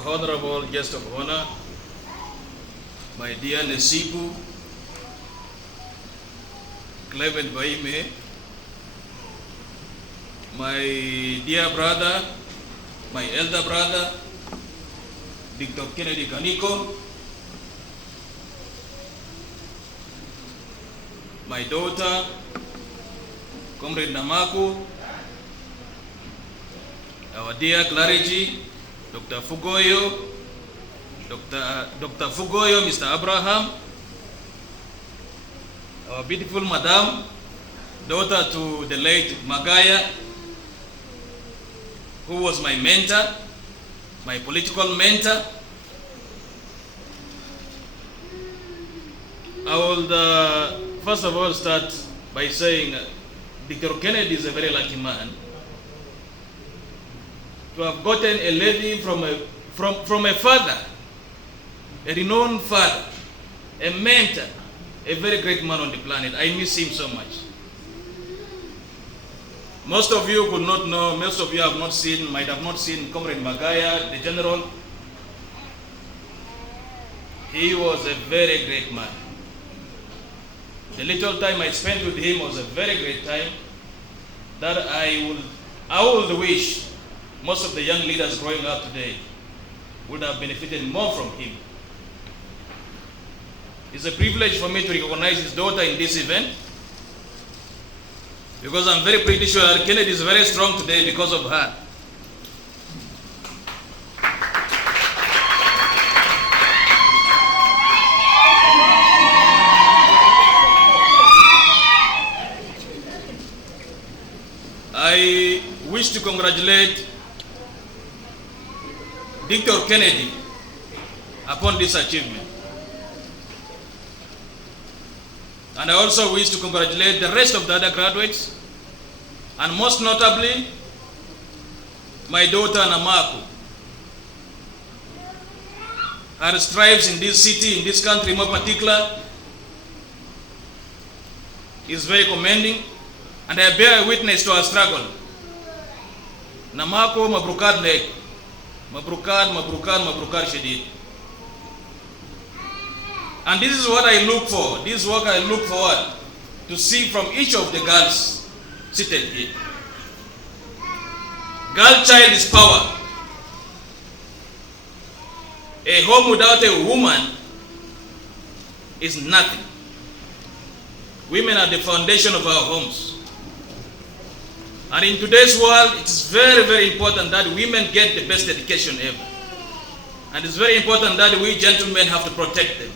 our honorable guest of honor, my dear Nesibu, Clement Baime, my dear brother, my elder brother, Dr. Kennedy Gaaniko, my daughter, Comrade Namaku, our dear clergy, Dr. Fugoyo, Dr. Fugoyo, Mr. Abraham, our beautiful madam, daughter to the late Magaya, who was my mentor, my political mentor. I will first of all start by saying Dr. Kennedy is a very lucky man to have gotten a lady from a father, a renowned father, a mentor, a very great man on the planet. I miss him so much. Most of you could not know, most of you have not seen, might have not seen Comrade Magaya, the general. He was a very great man. The little time I spent with him was a very great time that I would wish most of the young leaders growing up today would have benefited more from him. It's a privilege for me to recognize his daughter in this event, because I'm very pretty sure Kennedy is very strong today because of her. I wish to congratulate Dr. Kennedy upon this achievement. And I also wish to congratulate the rest of the other graduates, and most notably, my daughter Namaku. Her strives in this city, in this country more particular, is very commending, and I bear witness to her struggle. Namaku, mabrukad leg. Mabrukad shadid. And this is what I look for. This is what I look forward to see from each of the girls seated here. Girl child is power. A home without a woman is nothing. Women are the foundation of our homes. And in today's world, it is very, very important that women get the best education ever. And it's very important that we gentlemen have to protect them.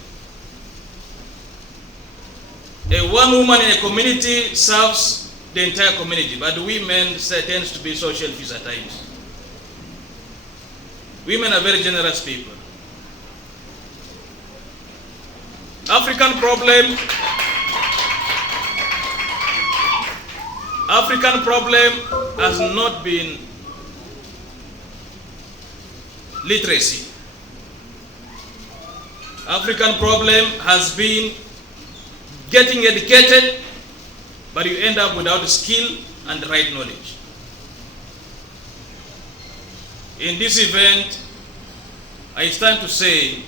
One woman in a community serves the entire community, but women tend to be so selfish at times. Women are very generous people. African problem has not been literacy. African problem has been getting educated, but you end up without skill and the right knowledge. In this event, I stand to say,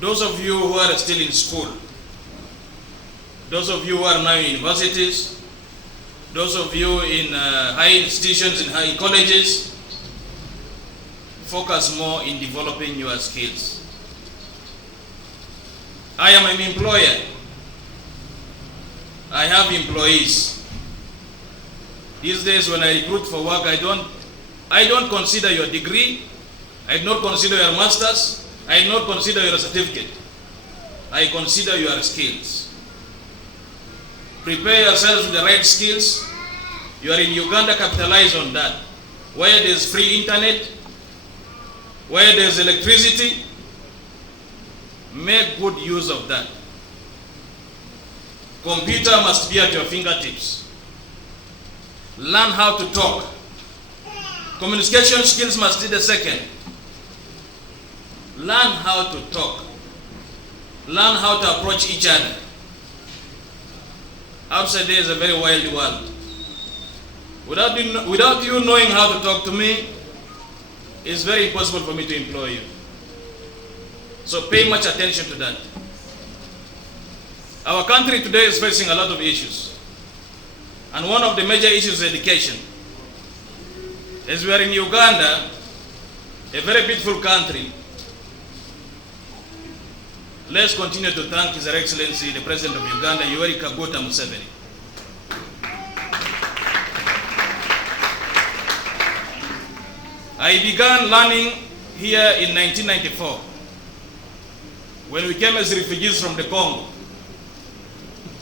those of you who are still in school, those of you who are now in universities, those of you in high institutions, in high colleges, focus more in developing your skills. I am an employer. I have employees. These days when I recruit for work, I don't consider your degree, I do not consider your master's, I do not consider your certificate. I consider your skills. Prepare yourself with the right skills. You are in Uganda, capitalize on that. Where there's free internet, where there's electricity, make good use of that. Computer must be at your fingertips. Learn how to talk. Communication skills must be the second. Learn how to talk. Learn how to approach each other. Outside there is a very wild world. Without you knowing how to talk to me, it's very impossible for me to employ you. So pay much attention to that. Our country today is facing a lot of issues. And one of the major issues is education. As we are in Uganda, a very beautiful country, let's continue to thank His Excellency, the President of Uganda, Yoweri Kaguta Museveni. I began learning here in 1994 when we came as refugees from the Congo.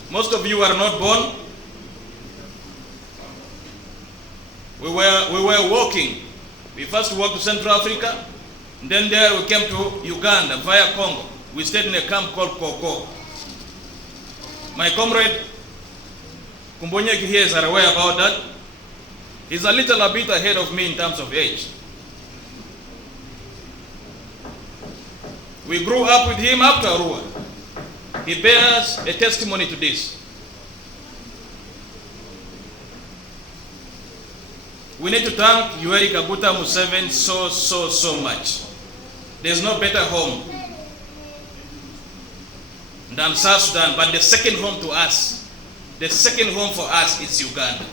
Most of you are not born. We were walking. We first walked to Central Africa, and then there we came to Uganda via Congo. We stayed in a camp called Koko. My comrade Kumbonyeki here is aware about that. He's a little bit ahead of me in terms of age. We grew up with him after Arua. He bears a testimony to this. We need to thank Yoweri Kaguta Museveni so much. There's no better home than South Sudan, but the second home to us, the second home for us is Uganda.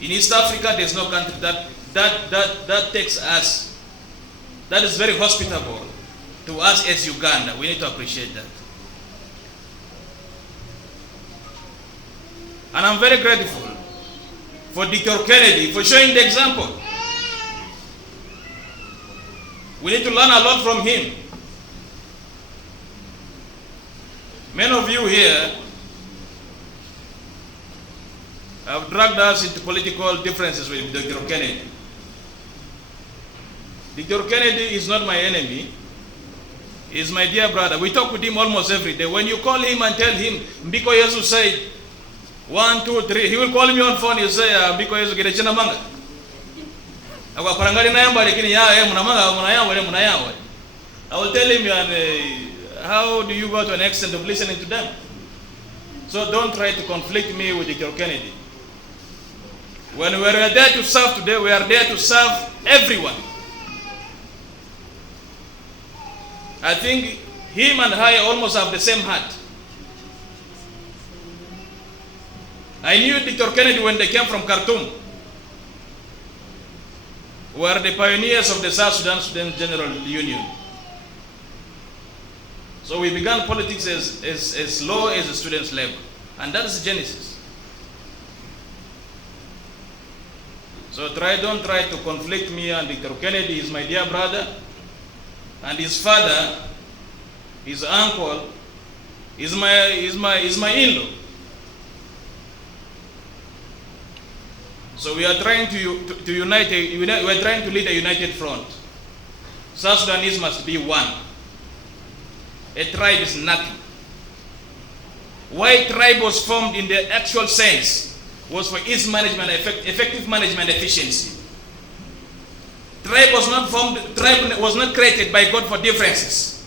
In East Africa, there's no country that takes us, that is very hospitable to us as Uganda. We need to appreciate that. And I'm very grateful for Dr. Kennedy for showing the example. We need to learn a lot from him. Many of you here have dragged us into political differences with Dr. Kennedy. Dr. Kennedy is not my enemy. He's my dear brother. We talk with him almost every day. When you call him and tell him, Mbikoyesu said, 1, 2, 3, he will call me on phone. He'll say, Mbikoyesu get a china manga. I will tell him, how do you go to an extent of listening to them? So don't try to conflict me with Dr. Kennedy. When we are there to serve today, we are there to serve everyone. I think him and I almost have the same heart. I knew Dr. Kennedy when they came from Khartoum. We were the pioneers of the South Sudan Student General Union. So we began politics as low as the students' level. And that is the genesis. So don't try to conflict me and Dr. Kennedy. Is my dear brother. And his father, his uncle, is my in-law. So we are trying to unite. We are trying to lead a united front. South Sudanese must be one. A tribe is nothing. Why tribe was formed in the actual sense was for its management, effective management efficiency. Tribe was not formed. Tribe was not created by God for differences.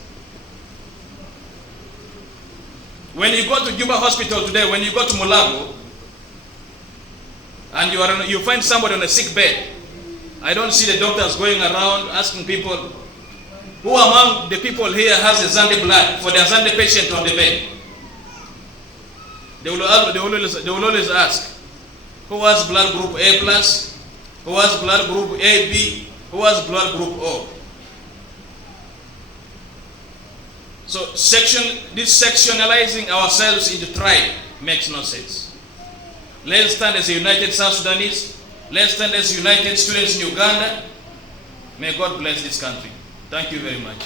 When you go to Juba Hospital today, when you go to Mulago, and you find somebody on a sick bed, I don't see the doctors going around asking people, who among the people here has a Zande blood for the Zande patient on the bed? They will always ask, who has blood group A plus, who has blood group AB, who has blood group O. So this sectionalizing ourselves into tribe makes no sense. Let's stand as a united South Sudanese. Let's stand as united students in Uganda. May God bless this country. Thank you very much.